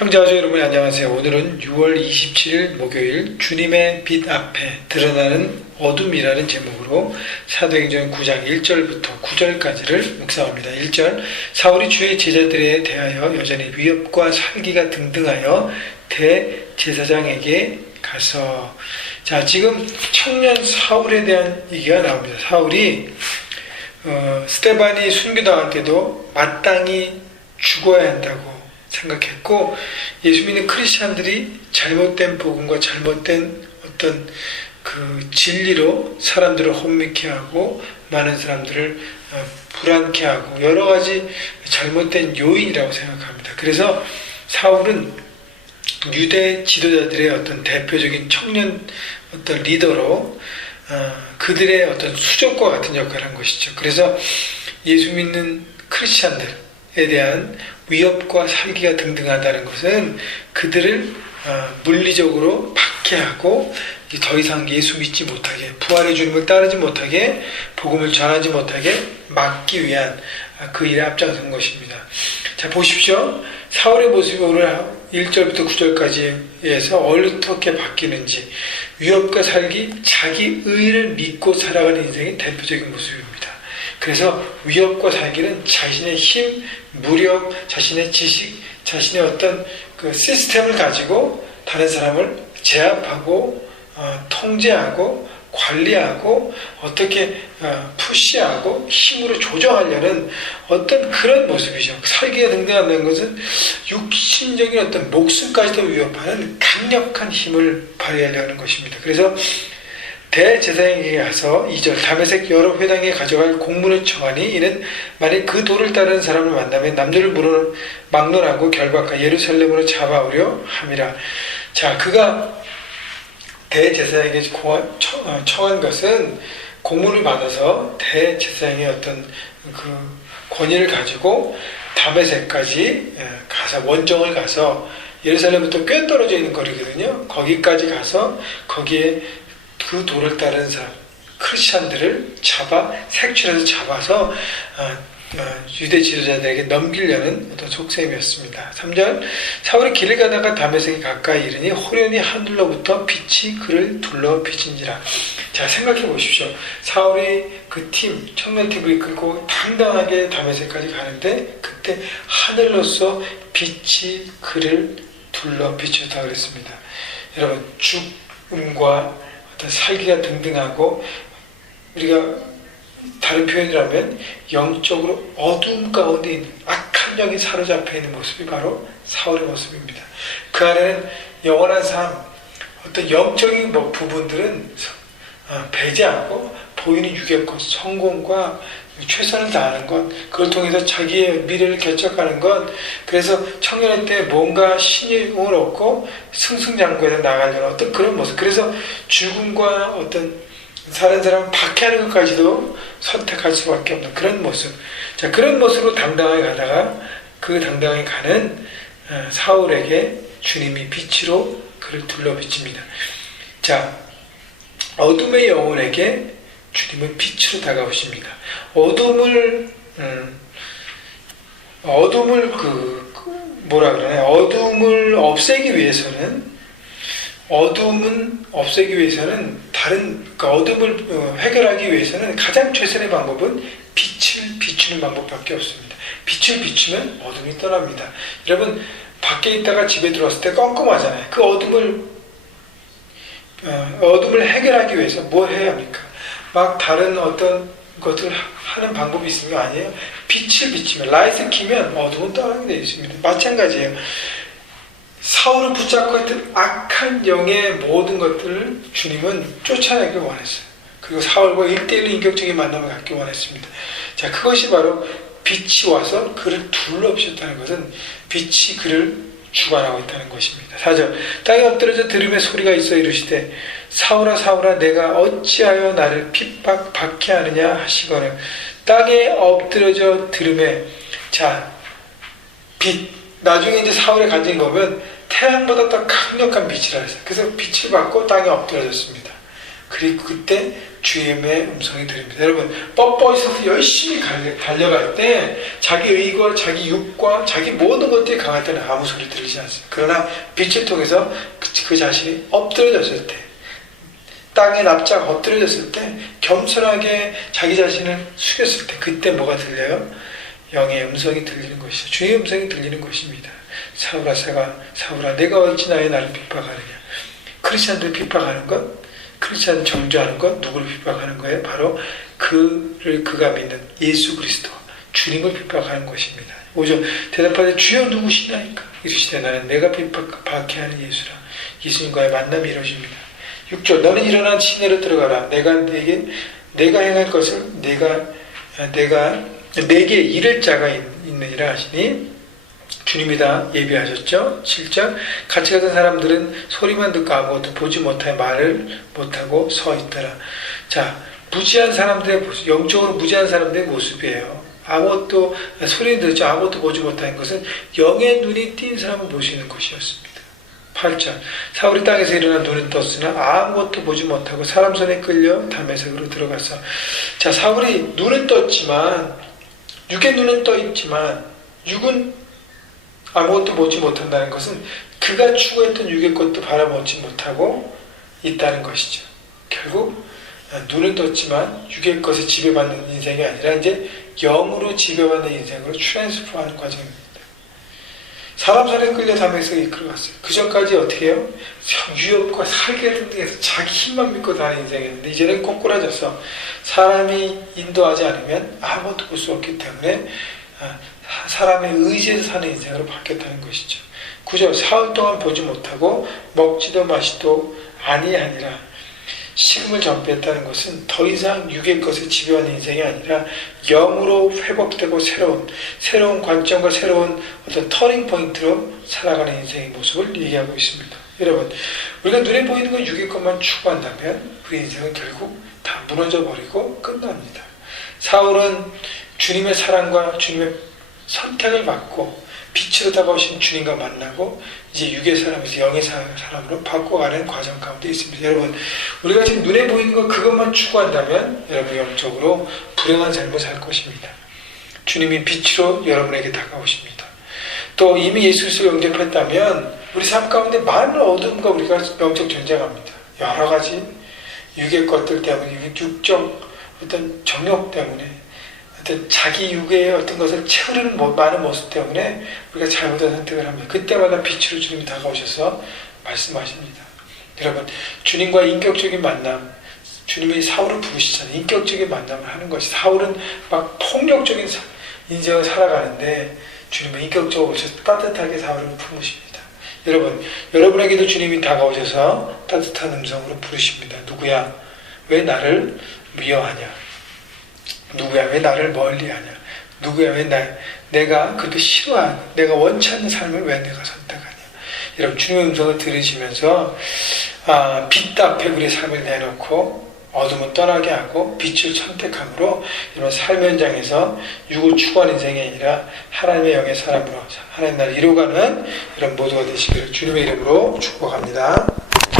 형제자매 여러분 안녕하세요. 오늘은 6월 27일 목요일 주님의 빛 앞에 드러나는 어둠이라는 제목으로 사도행전 9장 1절부터 9절까지를 묵상합니다. 1절 사울이 주의 제자들에 대하여 여전히 위협과 살기가 등등하여 대제사장에게 가서 자 지금 청년 사울에 대한 얘기가 나옵니다. 사울이 스데반이 순교당할 때도 마땅히 죽어야 한다고 생각했고 예수 믿는 크리스찬들이 잘못된 복음과 잘못된 어떤 그 진리로 사람들을 혼미케 하고 많은 사람들을 불안케 하고 여러 가지 잘못된 요인이라고 생각합니다. 그래서 사울은 유대 지도자들의 어떤 대표적인 청년 어떤 리더로 그들의 어떤 수족과 같은 역할을 한 것이죠. 그래서 예수 믿는 크리스찬들에 대한 위협과 살기가 등등하다는 것은 그들을 물리적으로 박해하고 더 이상 예수 믿지 못하게 부활의 주님을 따르지 못하게 복음을 전하지 못하게 막기 위한 그 일에 앞장선 것입니다. 자 보십시오. 사울의 모습이 오늘 1절부터 9절까지에서 어떻게 바뀌는지 위협과 살기 자기 의를 믿고 살아가는 인생의 대표적인 모습입니다. 그래서 위협과 살기는 자신의 힘, 무력, 자신의 지식, 자신의 어떤 그 시스템을 가지고 다른 사람을 제압하고 통제하고 관리하고 어떻게 푸시하고 힘으로 조정하려는 어떤 그런 모습이죠. 살기가 등등한다는 것은 육신적인 어떤 목숨까지도 위협하는 강력한 힘을 발휘하려는 것입니다. 그래서 대제사장에게 가서 2절 다메섹 여러 회당에 가져갈 공문을 청하니 이는 만일 그 도를 따르는 사람을 만나면 남들을 막론하고 결박하 예루살렘으로 잡아오려 함이라. 자 그가 대제사장에게 청한 것은 공문을 받아서 대제사장의 어떤 그 권위를 가지고 다메섹까지 가서 원정을 가서 예루살렘부터 꽤 떨어져 있는 거리거든요. 거기까지 가서 거기에 그 도를 따르는 사람, 크리스찬들을 색출해서 잡아서 유대 지도자들에게 넘기려는 어떤 속셈이었습니다. 3절 사울이 길을 가다가 다메섹에 가까이 이르니 호련히 하늘로부터 빛이 그를 둘러 비친지라. 자 생각해 보십시오. 사울이 그 청년팀을 이끌고 당당하게 다메섹까지 가는데 그때 하늘로서 빛이 그를 둘러 비추었다고 그랬습니다. 여러분 죽음과 살기가 등등하고 우리가 다른 표현이라면 영적으로 어둠 가운데 있는 악한 영이 사로잡혀 있는 모습이 바로 사울의 모습입니다. 그 안에는 영원한 삶, 어떤 영적인 부분들은 배제하고 보이는 유격 것, 성공과 최선을 다하는 것, 그걸 통해서 자기의 미래를 개척하는 것, 그래서 청년의 때 뭔가 신용을 얻고 승승장구해서 나가려는 어떤 그런 모습, 그래서 죽음과 어떤 다른 사람을 박해하는 것까지도 선택할 수밖에 없는 그런 모습. 자 그런 모습으로 당당하게 가다가 그 당당하게 가는 사울에게 주님이 빛으로 그를 둘러 비칩니다. 자 어둠의 영혼에게 주님은 빛으로 다가오십니다. 어둠을 어둠을 없애기 위해서는 다른 어둠을 해결하기 위해서는 가장 최선의 방법은 빛을 비추는 방법밖에 없습니다. 빛을 비추면 어둠이 떠납니다. 여러분 밖에 있다가 집에 들어왔을 때 껌껌하잖아요. 그 어둠을 해결하기 위해서 뭘 해야 합니까? 막 다른 어떤 것을 하는 방법이 있는 거 아니에요? 빛을 비치면, 라이트를 켜면 어둠은 떠나게 되어 있습니다. 마찬가지예요. 사울을 붙잡고 있던 악한 영의 모든 것들을 주님은 쫓아내길 원했어요. 그리고 사울과 1대1로 인격적인 만남을 갖기 원했습니다. 자, 그것이 바로 빛이 와서 그를 둘러비쳤다는 것은 빛이 그를 주관하고 있다는 것입니다. 4절 땅에 엎드러져 들음에 소리가 있어 이르시되 사울아 사울아 내가 어찌하여 나를 핍박 박해하느냐 하시거늘. 땅에 엎드러져 들음에 자 빛 나중에 이제 사울의 간증 보면 태양보다 더 강력한 빛이라 했어요. 그래서 빛을 받고 땅에 엎드러졌습니다. 그리고 그때 주님의 음성이 들립니다. 여러분, 뻣뻣해서 열심히 달려갈 때 자기 의과 자기 육과 자기 모든 것들이 강할 때는 아무 소리 들리지 않습니다. 그러나 빛을 통해서 그 자신이 엎드려졌을 때, 땅에 납작 엎드려졌을 때, 겸손하게 자기 자신을 숙였을 때, 그때 뭐가 들려요? 영의 음성이 들리는 것이죠. 주의 음성이 들리는 것입니다. 사울아 내가 어찌나에 나를 핍박하느냐. 크리스찬들 핍박하는 것, 크리스찬 정죄하는 것, 누구를 핍박하는 거예요? 바로 그가 믿는 예수 그리스도 주님을 핍박하는 것입니다. 5절 대답하되 주여 누구시나이까? 이르시되 나는 내가 핍박받게 하는 예수라. 예수님과의 만남이 이루어집니다. 6절 너는 일어나 시내로 들어가라. 내가 행할 것을 내게 이를 자가 있느니라 하시니 주님이 다 예비하셨죠. 7절 같이 가던 사람들은 소리만 듣고 아무것도 보지 못하여 말을 못하고 서 있더라. 자, 무지한 사람들의 모습, 영적으로 무지한 사람들의 모습이에요. 아무것도 소리는 듣죠. 아무것도 보지 못하는 것은 영의 눈이 띈 사람을 보시는 것이었습니다. 8절 사울이 땅에서 일어나 눈은 떴으나 아무것도 보지 못하고 사람 손에 끌려 다메섹으로 들어갔어. 자, 사울이 눈은 떴지만 육의 눈은 떠 있지만 육은 아무것도 보지 못한다는 것은 그가 추구했던 육의 것도 바라보지 못하고 있다는 것이죠. 결국 눈은 떴지만 육의 것에 지배받는 인생이 아니라 이제 영으로 지배받는 인생으로 트랜스포하는 과정입니다. 사람 손에 끌려 다메섹에 이끌어갔어요. 그 전까지 어떻게 해요? 유업과 살기를 등에서 자기 힘만 믿고 다니는 인생이었는데 이제는 꼬꾸라져서 사람이 인도하지 않으면 아무것도 볼 수 없기 때문에 사람의 의지에서 사는 인생으로 바뀌었다는 것이죠. 9절 사흘 동안 보지 못하고 먹지도 마시도 아니하니라. 식음을 전폐했다는 것은 더 이상 육의 것에 지배하는 인생이 아니라 영으로 회복되고 새로운 관점과 새로운 어떤 터닝 포인트로 살아가는 인생의 모습을 얘기하고 있습니다. 여러분, 우리가 눈에 보이는 건 육의 것만 추구한다면 우리 인생은 결국 다 무너져 버리고 끝납니다. 사울은 주님의 사랑과 주님의 선택을 받고 빛으로 다가오신 주님과 만나고 이제 육의 사람에서 영의 사람으로 바꿔가는 과정 가운데 있습니다. 여러분, 우리가 지금 눈에 보이는 것 그것만 추구한다면 여러분 영적으로 불행한 삶을 살 것입니다. 주님이 빛으로 여러분에게 다가오십니다. 또 이미 예수 그리스도를 영접했다면 우리 삶 가운데 많은 어둠과 우리가 영적 전쟁합니다. 여러 가지 육의 것들 때문에, 육적 어떤 정욕 때문에, 어떤 자기 육의 어떤 것을 채우려는 많은 모습 때문에 우리가 잘못한 선택을 합니다. 그때마다 빛으로 주님이 다가오셔서 말씀하십니다. 여러분, 주님과 인격적인 만남, 주님이 사울을 부르시잖아요. 인격적인 만남을 하는 것이, 사울은 막 폭력적인 인생을 살아가는데 주님은 인격적으로 오셔서 따뜻하게 사울을 품으십니다. 여러분, 여러분에게도 주님이 다가오셔서 따뜻한 음성으로 부르십니다. 누구야? 왜 나를 미워하냐? 누구야? 왜 나를 멀리하냐? 누구야? 왜 내가 그렇게 싫어하는, 내가 원치 않는 삶을 왜 내가 선택하냐? 여러분, 주님의 음성을 들으시면서 빛 앞에 우리의 삶을 내놓고 어둠은 떠나게 하고 빛을 선택함으로 이런 삶의 현장에서 육을 추구하는 인생이 아니라 하나님의 영의 사람으로 하나님 나라를 이루어가는 이런 모두가 되시기를 주님의 이름으로 축복합니다.